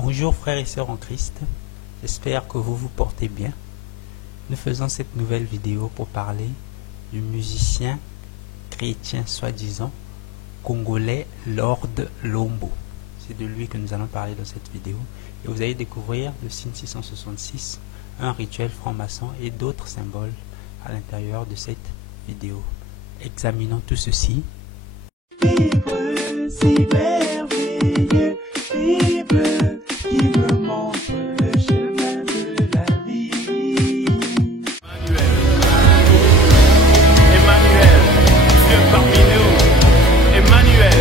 Bonjour frères et sœurs en Christ, j'espère que vous vous portez bien. Nous faisons cette nouvelle vidéo pour parler du musicien chrétien soi-disant congolais Lord Lombo. C'est de lui que nous allons parler dans cette vidéo. Et vous allez découvrir le signe 666, un rituel franc-maçon et d'autres symboles à l'intérieur de cette vidéo. Examinons tout ceci. Livre si merveilleux, livre qui me montre le chemin de la vie. Emmanuel, Dieu parmi nous, Emmanuel,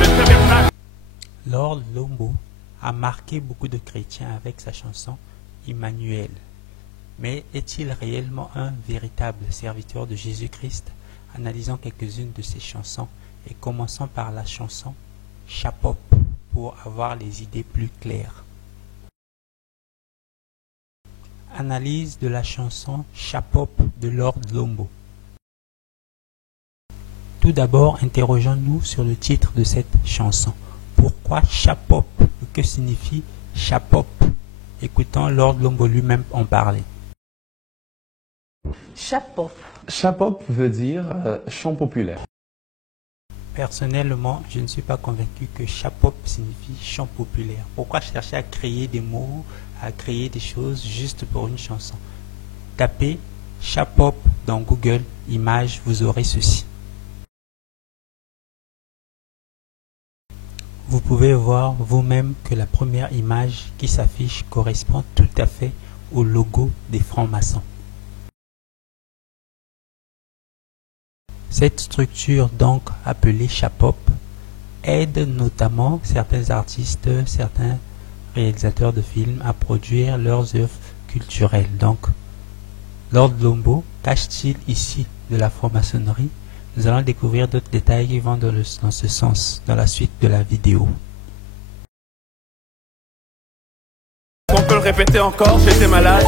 le tabernacle. Lord Lombo a marqué beaucoup de chrétiens avec sa chanson Emmanuel. Mais est-il réellement un véritable serviteur de Jésus-Christ? Analysons quelques-unes de ses chansons et commençons par la chanson Chapop pour avoir les idées plus claires. Analyse de la chanson Chapop de Lord Lombo. Tout d'abord, interrogeons-nous sur le titre de cette chanson. Pourquoi Chapop? Que signifie Chapop? Écoutons Lord Lombo lui-même en parler. Chapop. Chapop veut dire chant populaire. Personnellement, je ne suis pas convaincu que Chapop signifie chant populaire. Pourquoi chercher à créer des mots, à créer des choses juste pour une chanson? Tapez Chapop dans Google Images, vous aurez ceci. Vous pouvez voir vous-même que la première image qui s'affiche correspond tout à fait au logo des francs-maçons. Cette structure, donc appelée Chapop, aide notamment certains artistes, certains réalisateurs de films à produire leurs œuvres culturelles. Donc, Lord Lombo cache-t-il ici de la franc-maçonnerie? Nous allons découvrir d'autres détails qui vont dans ce sens dans la suite de la vidéo. On peut le répéter encore, j'étais malade,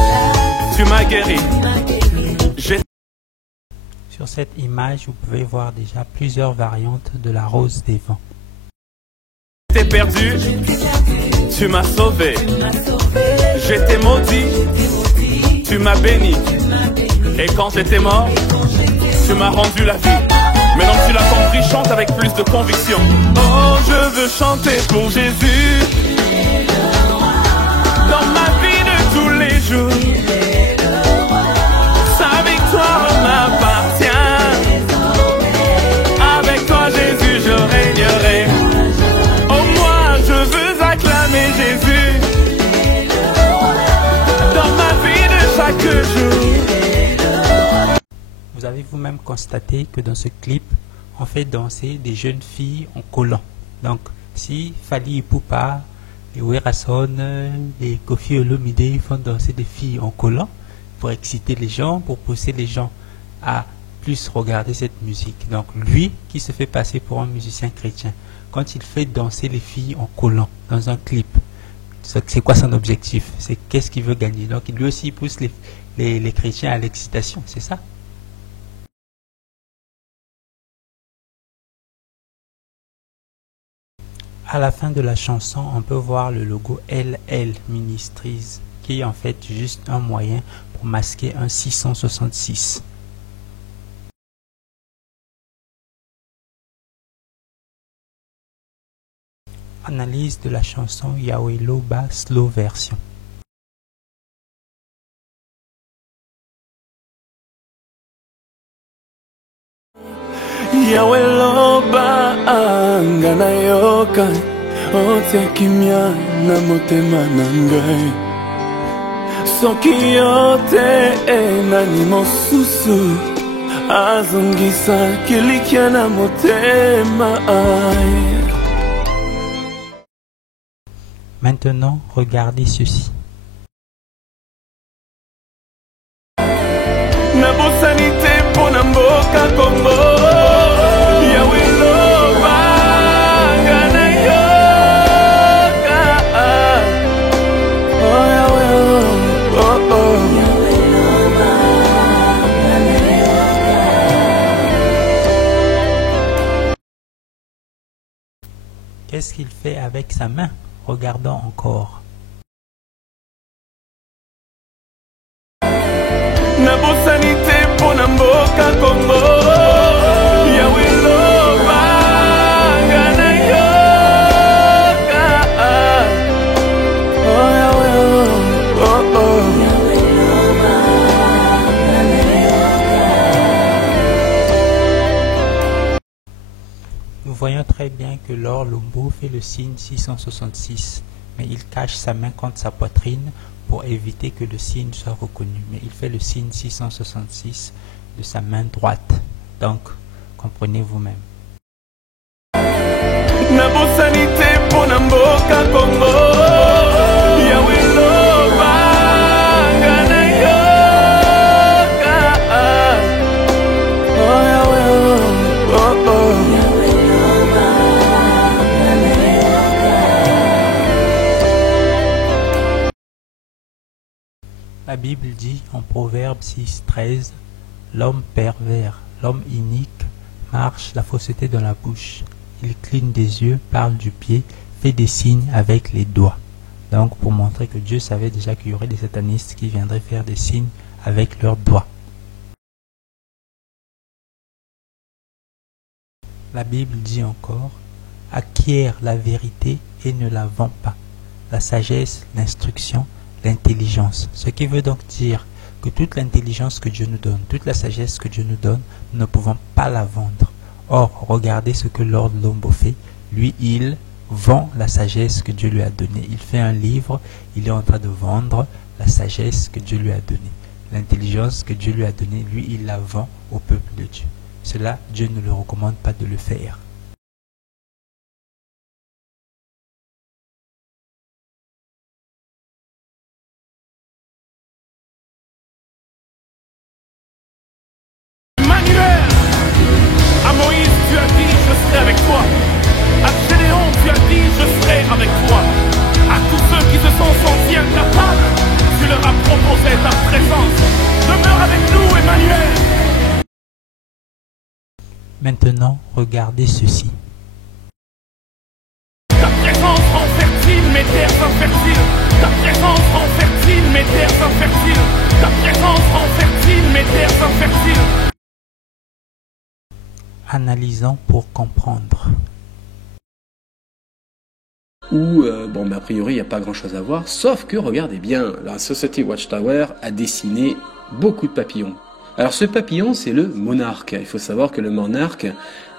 tu m'as guéri. Sur cette image, vous pouvez voir déjà plusieurs variantes de la rose des vents. J'étais perdu, tu m'as sauvé. J'étais maudit, tu m'as béni. Et quand j'étais mort, tu m'as rendu la vie. Maintenant que tu l'as compris, chante avec plus de conviction. Oh, je veux chanter pour Jésus dans ma vie de tous les jours. Sa victoire m'appartient. Avec toi, Jésus, je régnerai. Oh, moi, je veux acclamer Jésus dans ma vie de chaque jour. Vous avez vous-même constaté que dans ce clip, on fait danser des jeunes filles en collant. Donc, si Fally Ipupa, les Werason, les Koffi Olomide font danser des filles en collant pour exciter les gens, pour pousser les gens à plus regarder cette musique. Donc, lui qui se fait passer pour un musicien chrétien, quand il fait danser les filles en collant dans un clip, c'est quoi son objectif? C'est qu'est-ce qu'il veut gagner? Donc, lui aussi il pousse les chrétiens à l'excitation, c'est ça? À la fin de la chanson, on peut voir le logo LL Ministries, qui est en fait juste un moyen pour masquer un 666. Analyse de la chanson Yahweh Loba Slow Version. Yahweh loba angana yoka otia kimia na motema na ngai soki yote nani mosusu azongisa kilikia na motema ai. Maintenant, regardez ceci. Na bosanite pona mboka Kongo. Yahweh loba ngana yoka. Oh Yahweh, oh oh. Qu'est-ce qu'il fait avec sa main? Regardons encore. Nabosanite pona mboka Congo. Yahweh loba ngana yoka. Oh Yahweh, oh oh. Nous voyons très bien que Laure Lombo fait le signe 666, mais il cache sa main contre sa poitrine pour éviter que le signe soit reconnu. Mais il fait le signe 666 de sa main droite. Donc, comprenez vous-même. Nabosanite pona mboka Congo. Yahweh loba ngana yoka. Oh Yahweh, oh oh. La Bible dit en Proverbe 6,13, l'homme pervers, l'homme inique, marche la fausseté dans la bouche. Il cligne des yeux, parle du pied, fait des signes avec les doigts. Donc pour montrer que Dieu savait déjà qu'il y aurait des satanistes qui viendraient faire des signes avec leurs doigts. La Bible dit encore, acquiert la vérité et ne la vends pas. La sagesse, l'instruction, l'intelligence. Ce qui veut donc dire que toute l'intelligence que Dieu nous donne, toute la sagesse que Dieu nous donne, nous ne pouvons pas la vendre. Or, regardez ce que Lord Lombo fait. Lui, il vend la sagesse que Dieu lui a donnée. Il fait un livre, il est en train de vendre la sagesse que Dieu lui a donnée. L'intelligence que Dieu lui a donnée, lui, il la vend au peuple de Dieu. Cela, Dieu ne le recommande pas de le faire. Emmanuel, à Moïse, tu as dit, je serai avec toi. À Gédéon, tu as dit, je serai avec toi. À tous ceux qui se sont sentis incapables, tu leur as proposé ta présence. Demeure avec nous, Emmanuel. Maintenant, regardez ceci. Ta présence rend fertile mes terres infertiles. Ta présence rend fertile mes terres infertiles. Ta présence rend fertile mes terres infertiles. Analysons pour comprendre. Où, a priori, il n'y a pas grand-chose à voir, sauf que, regardez bien, la Society Watchtower a dessiné beaucoup de papillons. Alors ce papillon, c'est le monarque. Il faut savoir que le monarque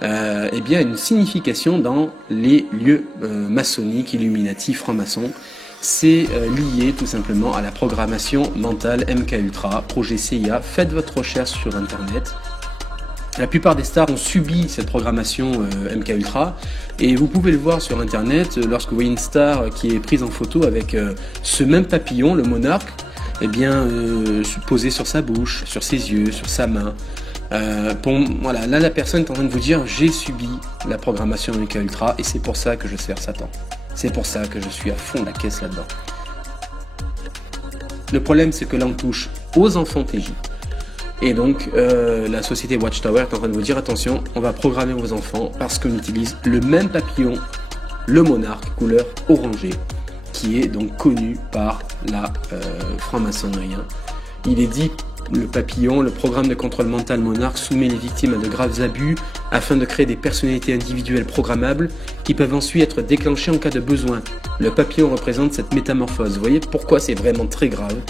a une signification dans les lieux maçonniques, illuminati, francs-maçons. C'est lié tout simplement à la programmation mentale MK Ultra, projet CIA. Faites votre recherche sur Internet. La plupart des stars ont subi cette programmation MK Ultra et vous pouvez le voir sur Internet lorsque vous voyez une star qui est prise en photo avec ce même papillon, le monarque, posé sur sa bouche, sur ses yeux, sur sa main. Là la personne est en train de vous dire j'ai subi la programmation MK Ultra et c'est pour ça que je sers Satan. C'est pour ça que je suis à fond la caisse là-dedans. Le problème c'est que là on touche aux enfants TJ. Et donc, la société Watchtower est en train de vous dire attention, on va programmer vos enfants parce qu'on utilise le même papillon, le monarque, couleur orangée, qui est donc connu par la franc-maçonnerie. Il est dit, le papillon, le programme de contrôle mental monarque soumet les victimes à de graves abus afin de créer des personnalités individuelles programmables qui peuvent ensuite être déclenchées en cas de besoin. Le papillon représente cette métamorphose. Vous voyez pourquoi c'est vraiment très grave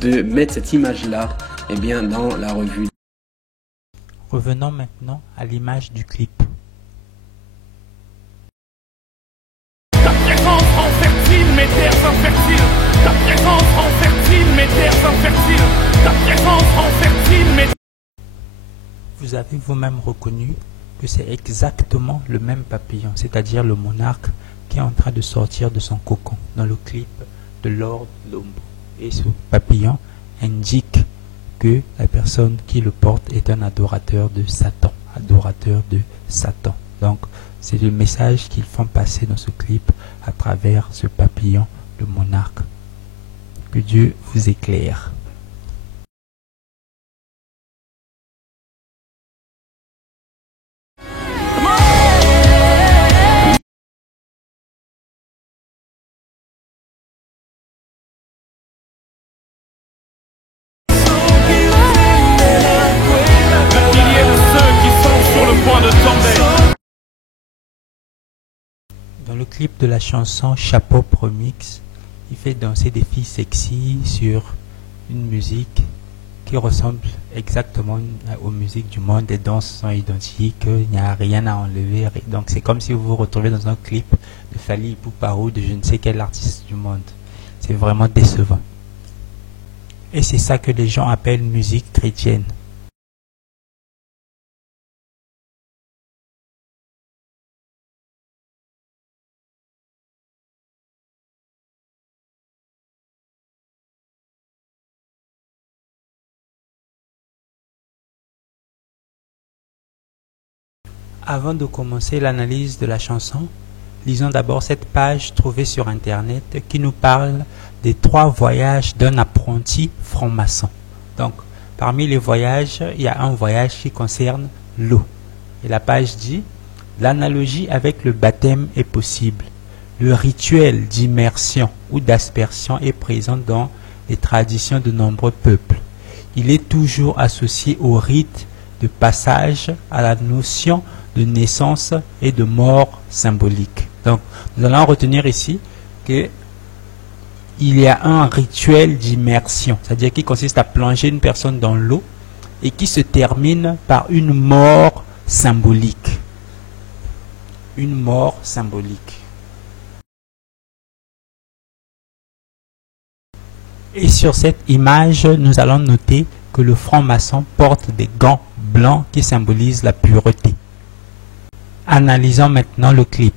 de mettre cette image-là dans la revue. Revenons maintenant à l'image du clip. Ta présence rend fertile mes terres infertiles. Ta présence rend fertile mes terres infertiles. Ta présence rend fertile mes... Vous avez vous-même reconnu que c'est exactement le même papillon, c'est-à-dire le monarque qui est en train de sortir de son cocon dans le clip de Lord Lombo. Et ce papillon indique que la personne qui le porte est un adorateur de Satan. Donc, c'est le message qu'ils font passer dans ce clip à travers ce papillon, le monarque. Que Dieu vous éclaire. Dans le clip de la chanson Chapeau Remix, il fait danser des filles sexy sur une musique qui ressemble exactement aux musiques du monde. Les danses sont identiques, il n'y a rien à enlever. Donc c'est comme si vous vous retrouvez dans un clip de Fally Ipupa ou de je ne sais quel artiste du monde. C'est vraiment décevant. Et c'est ça que les gens appellent musique chrétienne. Avant de commencer l'analyse de la chanson, lisons d'abord cette page trouvée sur internet qui nous parle des 3 voyages d'un apprenti franc-maçon. Donc, parmi les voyages, il y a un voyage qui concerne l'eau. Et la page dit, l'analogie avec le baptême est possible. Le rituel d'immersion ou d'aspersion est présent dans les traditions de nombreux peuples. Il est toujours associé au rite de passage à la notion de naissance et de mort symbolique. Donc, nous allons retenir ici que il y a un rituel d'immersion, c'est-à-dire qui consiste à plonger une personne dans l'eau et qui se termine par une mort symbolique. Une mort symbolique. Et sur cette image, nous allons noter que le franc-maçon porte des gants blancs qui symbolisent la pureté. Analysons maintenant le clip.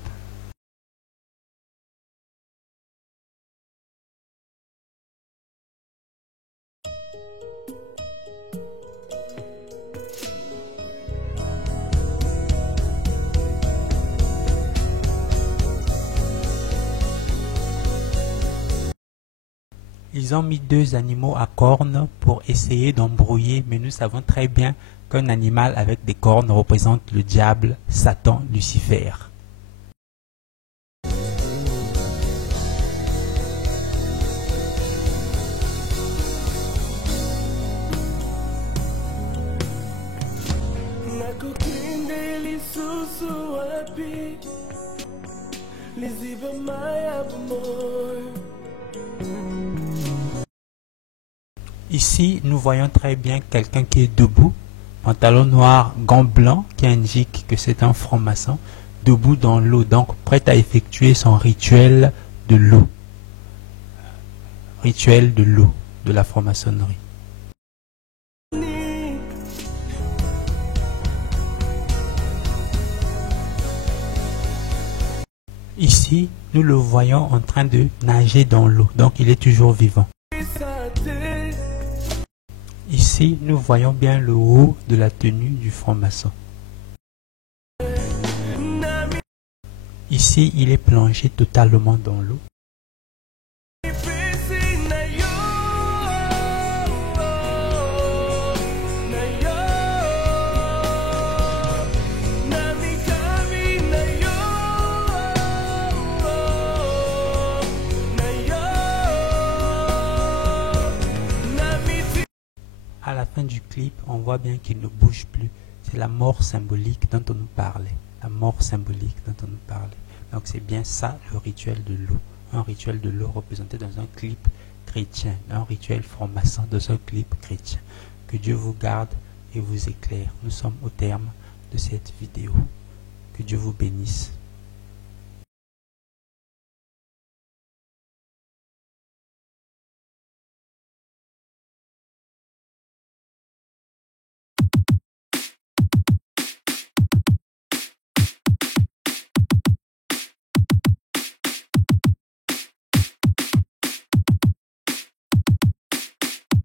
Ils ont mis 2 animaux à cornes pour essayer d'embrouiller, mais nous savons très bien qu'un animal avec des cornes représente le diable, Satan, Lucifer. Ici, nous voyons très bien quelqu'un qui est debout, pantalon noir, gants blancs, qui indique que c'est un franc-maçon, debout dans l'eau, donc prêt à effectuer son rituel de l'eau. Rituel de l'eau, de la franc-maçonnerie. Ici, nous le voyons en train de nager dans l'eau, donc il est toujours vivant. Ici, nous voyons bien le haut de la tenue du franc-maçon. Ici, il est plongé totalement dans l'eau. À la fin du clip, on voit bien qu'il ne bouge plus. C'est la mort symbolique dont on nous parlait. La mort symbolique dont on nous parlait. Donc c'est bien ça le rituel de l'eau. Un rituel de l'eau représenté dans un clip chrétien. Un rituel franc-maçon dans un clip chrétien. Que Dieu vous garde et vous éclaire. Nous sommes au terme de cette vidéo. Que Dieu vous bénisse.